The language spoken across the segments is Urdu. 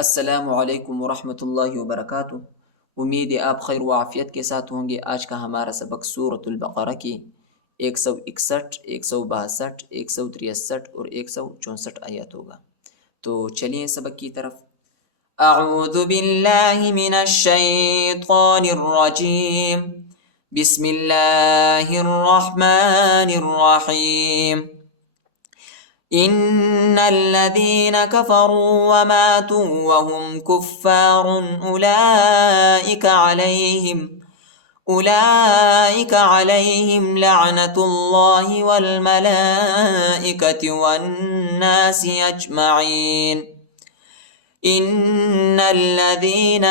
السلام علیکم ورحمۃ اللہ وبرکاتہ۔ امید ہے آپ خیر و عافیت کے ساتھ ہوں گے۔ آج کا ہمارا سبق سورۃ البقرہ کی 161، 162، 163 اور 164 آیات ہوگا۔ تو چلیے سبق کی طرف۔ اعوذ باللہ من الشیطان الرجیم، بسم اللہ الرحمن الرحیم۔ ان الذين كفروا وماتوا وهم كفار اولئك عليهم لعنة الله والملائكة والناس اجمعين۔ ان الذين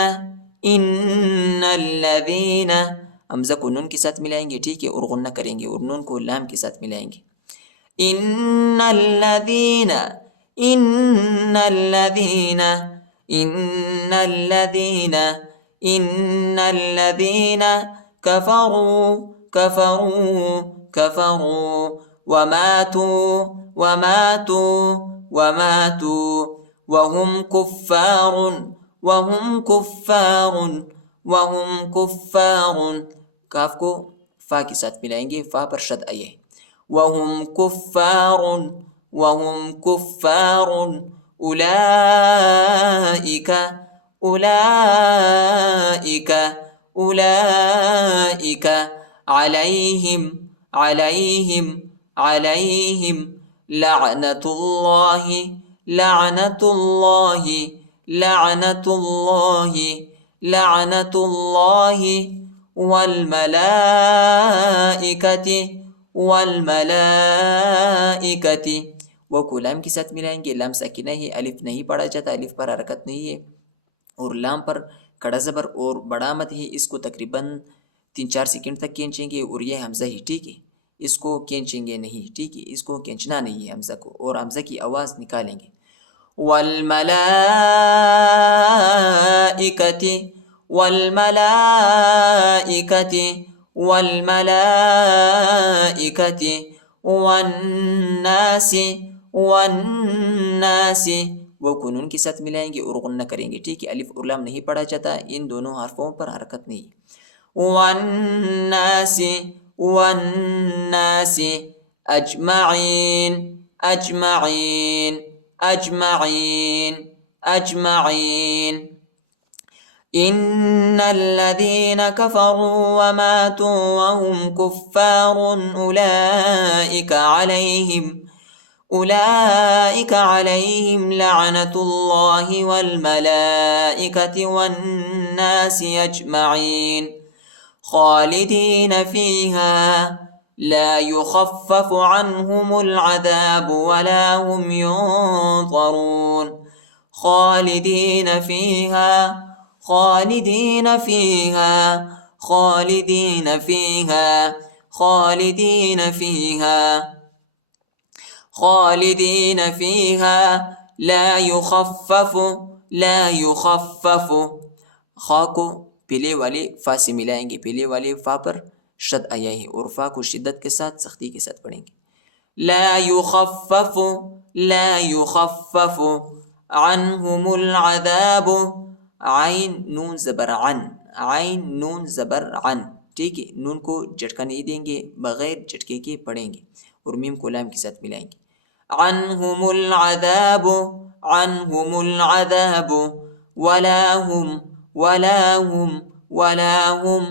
حمزہ کو نون کے ساتھ ملائیں گے، ٹھیک ہے، اور غنہ کریں گے، اور نون کو لام کے ساتھ ملائیں گے۔ ان الذين كفروا وماتوا وهم كفار کاف کو فا کے ساتھ ملائیں گے، فا پر شد آئی ہے۔ وهم كفار أولئك عليهم لعنة الله والملائکة وہ کو لام کے ساتھ ملائیں گے، لام ساکنہ ہے، الف نہیں پڑھا جاتا، الف پر حرکت نہیں ہے، اور لام پر کڑا زبر اور بڑا مد ہے۔ اس کو تقریباً 3-4 سیکنڈ تک کھینچیں گے، اور یہ حمزہ ہی، ٹھیک ہے، اس کو کھینچیں گے نہیں، ٹھیک ہے، اس کو کھینچنا نہیں ہے حمزہ کو، اور حمزہ کی آواز نکالیں گے۔ والملائکة والناس وہ کو نون کے ساتھ ملائیں گے اور غنہ کریں گے، ٹھیک ہے، الف اور لام نہیں پڑھا جاتا، ان دونوں حرفوں پر حرکت نہیں۔ والناس اجمعین۔ ان الذين كفروا وماتوا وهم كفار اولئك عليهم لعنة الله والملائكة والناس اجمعين خالدين فيها لا يخفف عنهم العذاب ولا هم ينظرون۔ خالدين فيها لا يخفف خا کو پہلے والے فا سے ملائیں گے، پہلے والے فا پر شد آیا ہے، اور فا کو شدت کے ساتھ، سختی کے ساتھ پڑھیں گے۔ لا يخفف عنهم العذاب، عین نون زبر عن، ٹھیک ہے، نون کو جھٹکا نہیں دیں گے، بغیر جھٹکے کے پڑھیں گے، اور میم کو لام کے ساتھ ملائیں گے۔ عنہم العذاب ولا هم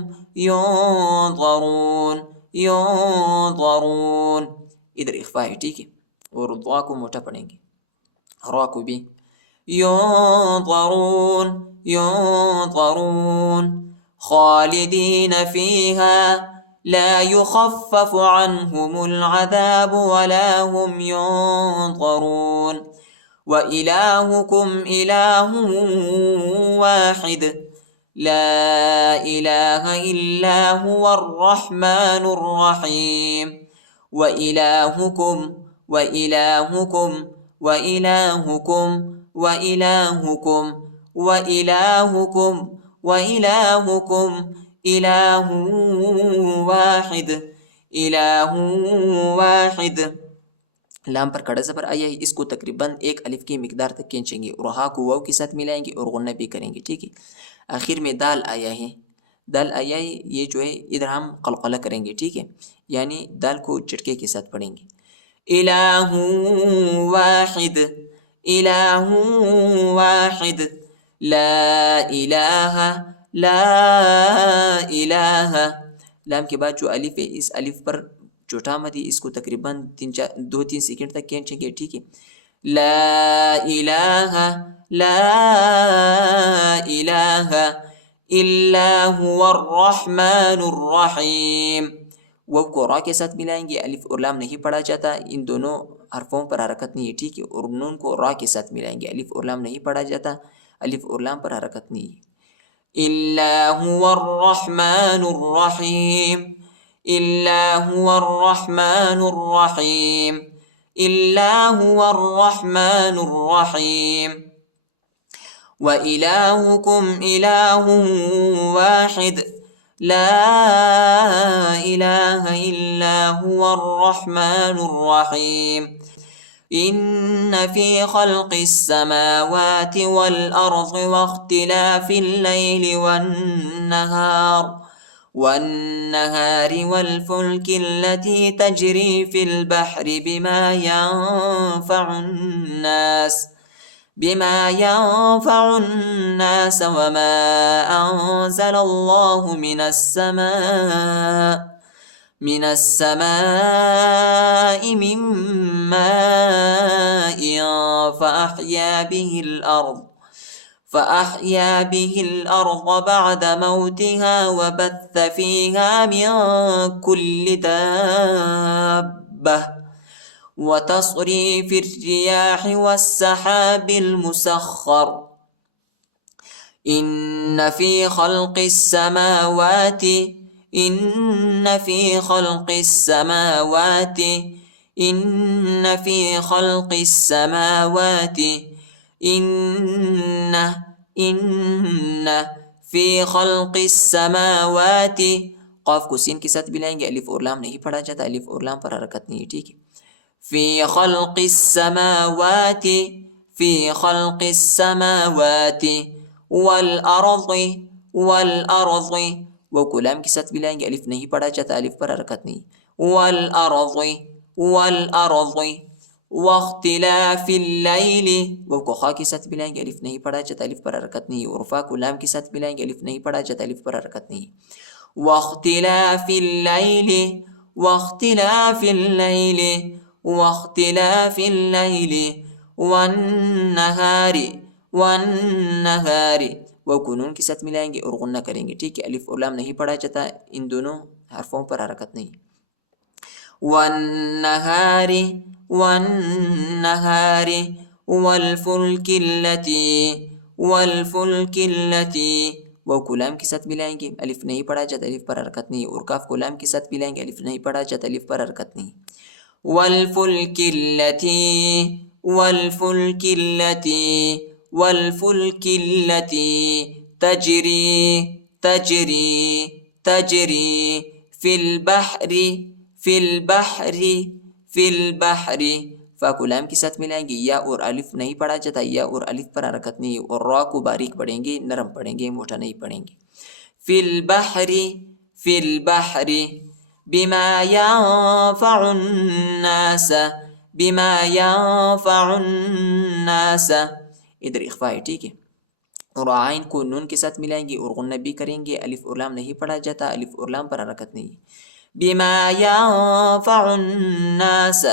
ينظرون۔ ادھر اخفا ہے، ٹھیک ہے، اور ضا کو موٹا پڑھیں گے، را کو بھی۔ ينظرون خالدين فيها لا يخفف عنهم العذاب ولا هم ينظرون۔ وإلهكم إله واحد لا إله إلا هو الرحمن الرحيم۔ وإلهكم إله واحد لام پر کڑا زبر آیا ہے، اس کو تقریباً ایک الف کی مقدار تک کھینچیں گے اور ہا کو واو کے ساتھ ملائیں گے اور غنہ بھی کریں گے، ٹھیک ہے۔ آخر میں دال آیا ہے، دال آیا ہے، یہ جو ہے ادھر ہم قلقلہ کریں گے، ٹھیک ہے، یعنی دال کو جھٹکے کے ساتھ پڑھیں گے۔ الہ واحد، الہ واحد، لا الہ، لا الہ۔ لام کے بعد جو الف ہے اس الف پر چھوٹا مدی، اس کو تقریباً 2-3 سیکنڈ تک کھینچیں گے، ٹھیک ہے۔ لا الہ، لا الہ الا هو الرحمن الرحیم۔ واو کو را کے ساتھ ملائیں گے، الف اور لام نہیں پڑھا جاتا، ان دونوں حرفوں پر حرکت نہیں ہے، ٹھیک ہے، اور نون کو را کے ساتھ ملائیں گے، الف اور لام نہیں پڑھا جاتا، الف اور لام پر حرکت نہیں ہے۔ الا هو الرحمن الرحیم، الا هو الرحمن الرحیم، الا هو الرحمن الرحیم۔ وَإِلَٰهُكُمْ إِلَٰهٌ وَاحِدٌ لا إله إلا هو الرحمن الرحيم۔ إن في خلق السماوات والأرض واختلاف الليل والنهار والفلك التي تجري في البحر بما ينفع الناس وما أنزل الله من السماء من ماء فأحيا به الأرض بعد موتها وبث فيها من كل دابة وتصريف الرياح والسحاب المسخر إن في خلق السماوات قاف کو سین کے ساتھ ملائیں گے، الف اور لام نہیں پڑھا جاتا، الف اور لام پر حرکت نہیں ہے، ٹھیک ہے۔ فی خلق السماوات، فی خلق السماوات والارض وہ کو لام کے ساتھ ملائیں گے، الف نہیں پڑھا جاتا، الف پر حرکت نہیں۔ والارض واختلاف اللیل، وہ کو خا کے ساتھ ملائیں گے، الف نہیں پڑھا جاتا، الف پر حرکت نہیں، اور فا کو لام کے ساتھ ملائیں گے، الف نہیں پڑھا جاتا، الف پر حرکت نہیں۔ واختلاف اللیل والنہار وہ کو نون کے ساتھ ملائیں گے اور غنہ کریں گے، ٹھیک ہے، الف اور لام نہیں پڑھا جاتا، ان دونوں حرفوں پر حرکت نہیں۔ والنہار والفلک التی وہ کو لام کے ساتھ ملائیں گے، الف نہیں پڑھا جاتا، الف پر حرکت نہیں، اور کاف کو لام کے ساتھ ملائیں گے، الف نہیں پڑھا جاتا، الف پر حرکت نہیں۔ والفلک التی تجری فی البحر فا کو لام کے ساتھ ملائیں گے، یا اور الف نہیں پڑھا جاتا، یا اور الف پر حرکت نہیں، اور را کو باریک پڑھیں گے، نرم پڑھیں گے، موٹا نہیں پڑھیں گے۔ فی البحر بما ينفع الناس ادھر اخفا ہے، ٹھیک ہے، اور عین کو نون کے ساتھ ملائیں گے اور غنہ بھی کریں گے، الف اور لام نہیں پڑھا جاتا، الف اور لام پر حرکت نہیں۔ بما ينفع الناس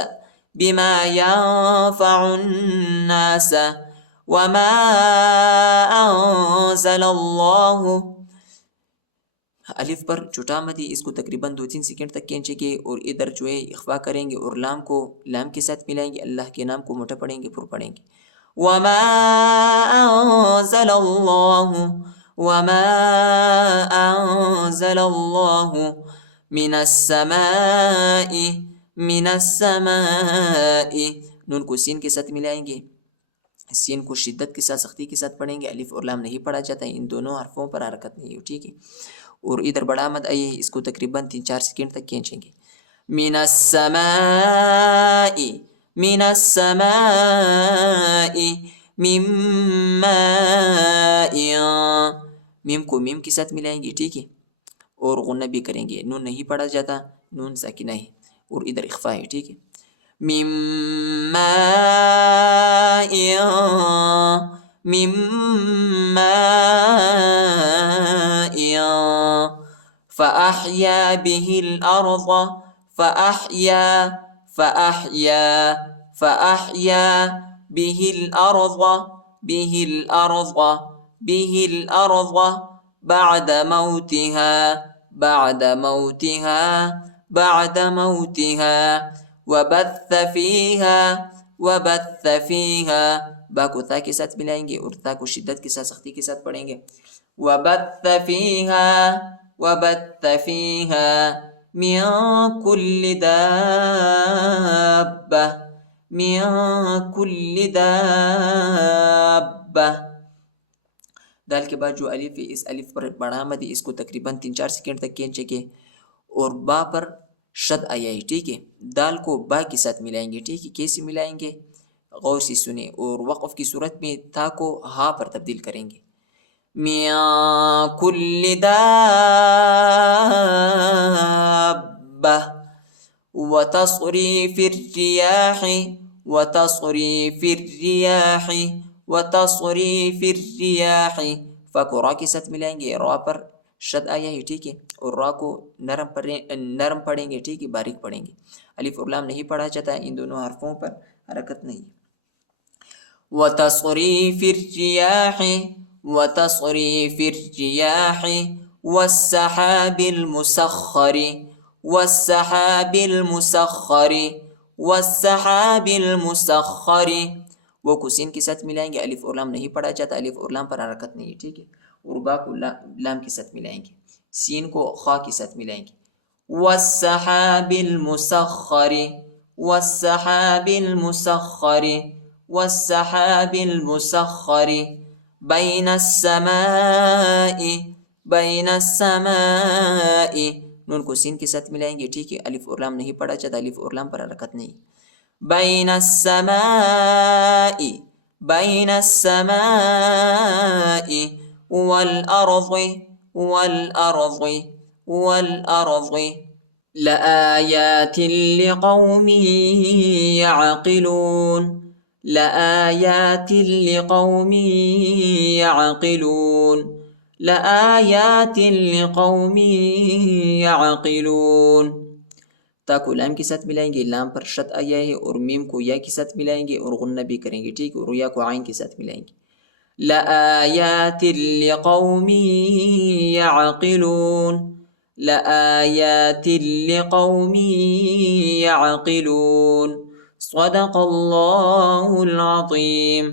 وما انزل اللہ، الف پر چھوٹا مدی، اس کو تقریباً 2-3 سیکنڈ تک کھینچیں گے، اور ادھر جو ہے اخفا کریں گے اور لام کو لام کے ساتھ ملائیں گے، اللہ کے نام کو موٹا پڑھیں گے، پر پڑھیں گے۔ وما انزل اللہ من السماء نون کو سین کے ساتھ ملائیں گے، سین کو شدت کے ساتھ سختی کے ساتھ پڑھیں گے، الف اور لام نہیں پڑھا جاتا، ان دونوں حرفوں پر حرکت نہیں ہے، ٹھیک ہے، اور ادھر بڑا مد آئیے، اس کو تقریباً 3-4 سیکنڈ تک کھینچیں گے۔ من السماء من السماء من ماء. میم کو میم کے ساتھ ملائیں گے، ٹھیک ہے، اور غنہ بھی کریں گے، نون نہیں پڑھا جاتا، نون ساکنہ ہے اور ادھر اخفا ہے، ٹھیک ہے. من ماء من ماء فأحيا به الأرض فأحيا فأحيا فأحيا به الأرض به الأرض به الأرض بعد موتها بعد موتها بعد موتها وبث فيها وبث فيها. با کو تا کے ساتھ ملائیں گے اور تا کو شدت کے ساتھ سختی کے ساتھ پڑھیں گے. وبث فيها وبث فيها من كل دابة من كل دابة. دال کے بعد جو الف ہے، اس الف پر بڑا مد ہے، اس کو تقریباً 3-4 سیکنڈ تک کھینچے کے اور با پر شد آیا ہے، ٹھیک ہے. دال کو با کے ساتھ ملائیں گے، ٹھیک ہے. کیسے ملائیں گے غور سے سنیں، اور وقف کی صورت میں تا کو ہا پر تبدیل کریں گے. من كل دابة وتصريف الرياح وتصريف الرياح وتصريف الرياح. فا کو را کے ساتھ ملائیں گے، را پر شد آیا ہے، ٹھیک ہے، اور را کو نرم پڑھیں گے، ٹھیک ہے، باریک پڑھیں گے. الف اور لام نہیں پڑھا جاتا، ان دونوں حرفوں پر حرکت نہیں. وتصريف الرياح وتصريف الرياح والسحاب المسخر والسحاب المسخر والسحاب المسخر. وہ کو سین کے ساتھ ملائیں گے، الف اور لام نہیں پڑھا جاتا، الف اور لام پر حرکت نہیں ہے، ٹھیک ہے. اور با کو لام کے ساتھ ملائیں گے، سین کو خا کے ساتھ ملائیں گے. والسحاب المسخر والسحاب المسخر والسحاب المسخر بين السماء بين السماء. نون کو سین کے ساتھ ملائیں گے، ٹھیک ہے، الف اور لام نہیں پڑھا جاتا، الف اور لام پر حرکت نہیں. بين السماء بين السماء والأرض والأرض والأرض لآيات لقوم يعقلون لآيات لقوم يعقلون لآيات لقوم يعقلون. تا کو لام کے ساتھ ملائیں گے، لام پر شد آیا ہے، اور میم کو یا کے ساتھ ملائیں گے اور غنہ بھی کریں گے، ٹھیک ہے، اور یا کو عین کے ساتھ ملائیں گے. لآيات لقوم يعقلون لآيات لقوم يعقلون. صدق الله العظيم.